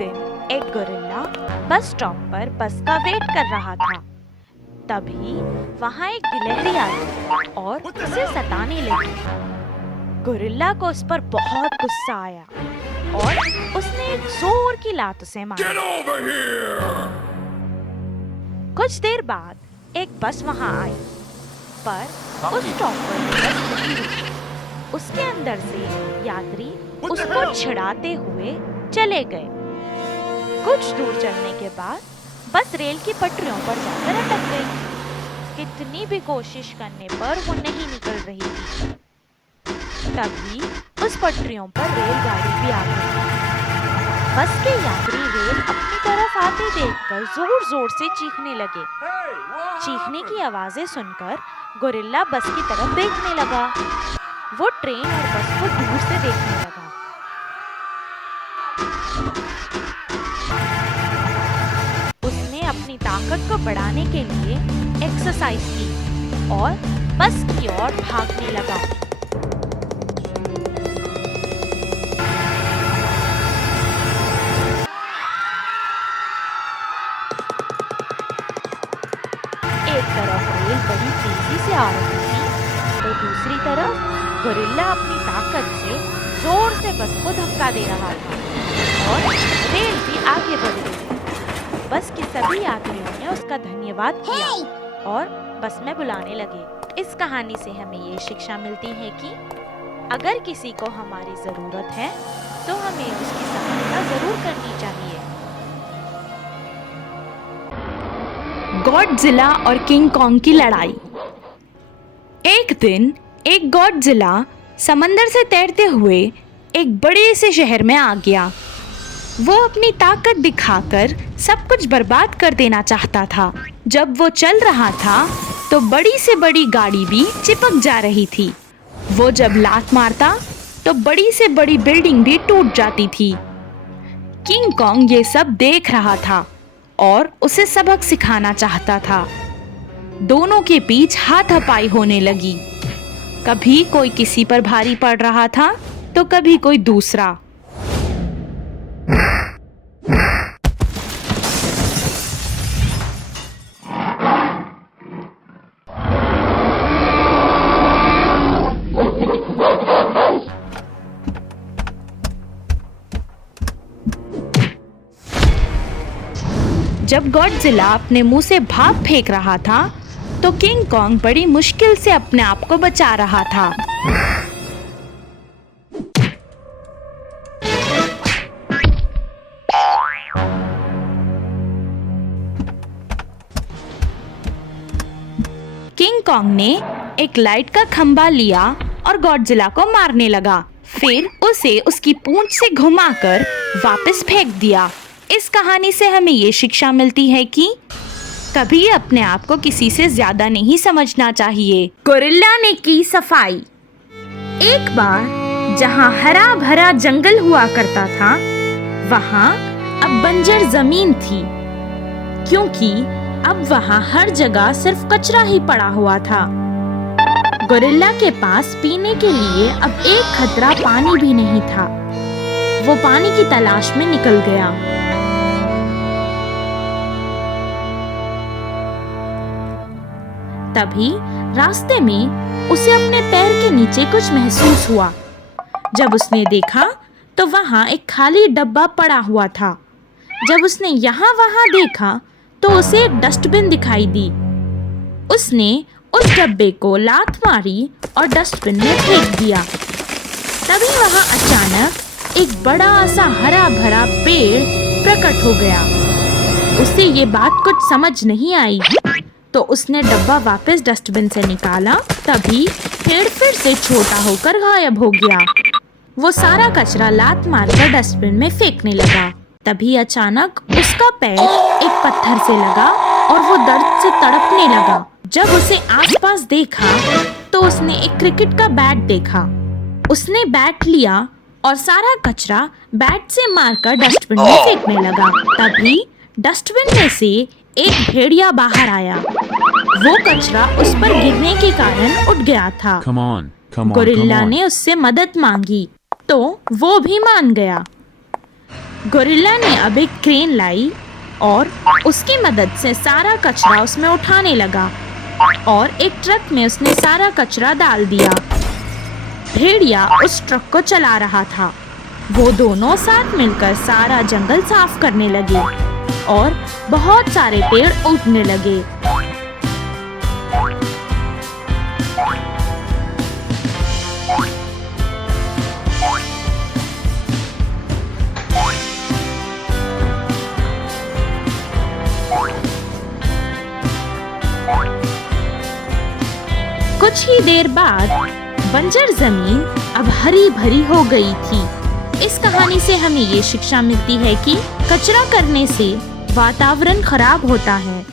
दिन एक gorilla bus stop पर बस का वेट कर रहा था। तभी वहाँ एक गिलहरी आई और उसे सताने लगी। गोरिल्ला को उस पर बहुत गुस्सा आया और उसने एक जोर की लात उसे मारी। कुछ देर बाद एक बस वहाँ आई, पर उस स्टॉप पर बस नहीं रुकी। उसके अंदर से यात्री उसको छिड़ाते हुए चले गए। कुछ दूर चलने के बाद बस रेल की पटरियों पर जाकर अटक गई। कितनी भी कोशिश करने पर वो नहीं निकल रही थी। तभी उस पटरियों पर रेलगाड़ी भी आ गई। बस के यात्री रेल अपनी तरफ आते देखकर जोर जोर से चीखने लगे। चीखने की आवाजें सुनकर गोरिल्ला बस की तरफ देखने लगा। वो ट्रेन और बस को दूर से देखने लगा। उसने अपनी ताकत को बढ़ाने के लिए एक्सरसाइज की और बस की ओर भागने लगा। एक तरफ रेल बड़ी तेजी से आ रही थी, तो दूसरी तरफ गोरिल्ला अपनी ताकत से जोर से बस को धक्का दे रहा था और रेल भी आगे बढ़ गई। बस के सभी यात्रियों ने उसका धन्यवाद किया और बस में बुलाने लगे। इस कहानी से हमें ये शिक्षा मिलती है कि अगर किसी को हमारी जरूरत है तो हमें उसकी सहायता जरूर करनी चाहिए। गॉडजिला और किंग कॉन्ग की लड़ाई। एक दिन एक गॉडजिला समंदर से तैरते हुए एक बड़े से शहर में आ गया। वो अपनी ताकत दिखाकर सब कुछ बर्बाद कर देना चाहता था। जब वो चल रहा था तो बड़ी से बड़ी गाड़ी भी चिपक जा रही थी। वो जब लात मारता तो बड़ी से बड़ी बिल्डिंग भी टूट जाती थी। किंग कॉन्ग ये सब देख रहा था और उसे सबक सिखाना चाहता था। दोनों के बीच हाथापाई होने लगी। कभी कोई किसी पर भारी पड़ रहा था तो कभी कोई दूसरा। जब गॉडजिला अपने मुंह से भाप फेंक रहा था तो किंग कॉन्ग बड़ी मुश्किल से अपने आप को बचा रहा था। किंग कॉन्ग ने एक लाइट का खंभा लिया और गॉडजिला को मारने लगा। फिर उसे उसकी पूंछ से घुमाकर वापस फेंक दिया। इस कहानी से हमें ये शिक्षा मिलती है कि कभी अपने आप को किसी से ज्यादा नहीं समझना चाहिए। गोरिल्ला ने की सफाई। एक बार जहाँ हरा भरा जंगल हुआ करता था, वहाँ अब बंजर जमीन थी, क्योंकि अब वहाँ हर जगह सिर्फ कचरा ही पड़ा हुआ था। गोरिल्ला के पास पीने के लिए अब एक खतरा पानी भी नहीं था। वो पानी की तलाश में निकल गया। तभी रास्ते में उसे अपने पैर के नीचे कुछ महसूस हुआ। जब उसने देखा तो वहाँ एक खाली डब्बा पड़ा हुआ था। जब उसने यहाँ वहाँ देखा तो उसे एक डस्टबिन दिखाई दी। उसने उस डब्बे को लात मारी और डस्टबिन में फेंक दिया। तभी वहाँ अचानक एक बड़ा सा हरा भरा पेड़ प्रकट हो गया। उसे ये बात कुछ समझ नहीं आई, तो उसने डब्बा वापस डस्टबिन से निकाला। तभी पेड़ फिर से छोटा होकर गायब हो गया। वो सारा कचरा लात मारकर डस्टबिन में फेंकने लगा। तभी अचानक उसका पैर एक पत्थर से लगा और वो दर्द से तड़पने लगा। जब उसे आसपास देखा तो उसने एक क्रिकेट का बैट देखा। उसने बैट लिया और सारा कचरा बैट से मारकर डस्टबिन में फेंकने लगा। तभी डस्टबिन में से एक भेड़िया बाहर आया। वो कचरा उस पर गिरने के कारण उठ गया था। गोरिल्ला ने उससे मदद मांगी तो वो भी मान गया। गोरिल्ला ने अब एक क्रेन लाई और उसकी मदद से सारा कचरा उसमें उठाने लगा और एक ट्रक में उसने सारा कचरा डाल दिया। भेड़िया उस ट्रक को चला रहा था। वो दोनों साथ मिलकर सारा जंगल साफ करने लगे और बहुत सारे पेड़ उगने लगे। कुछ ही देर बाद बंजर जमीन अब हरी भरी हो गई थी। इस कहानी से हमें ये शिक्षा मिलती है कि कचरा करने से वातावरण खराब होता है।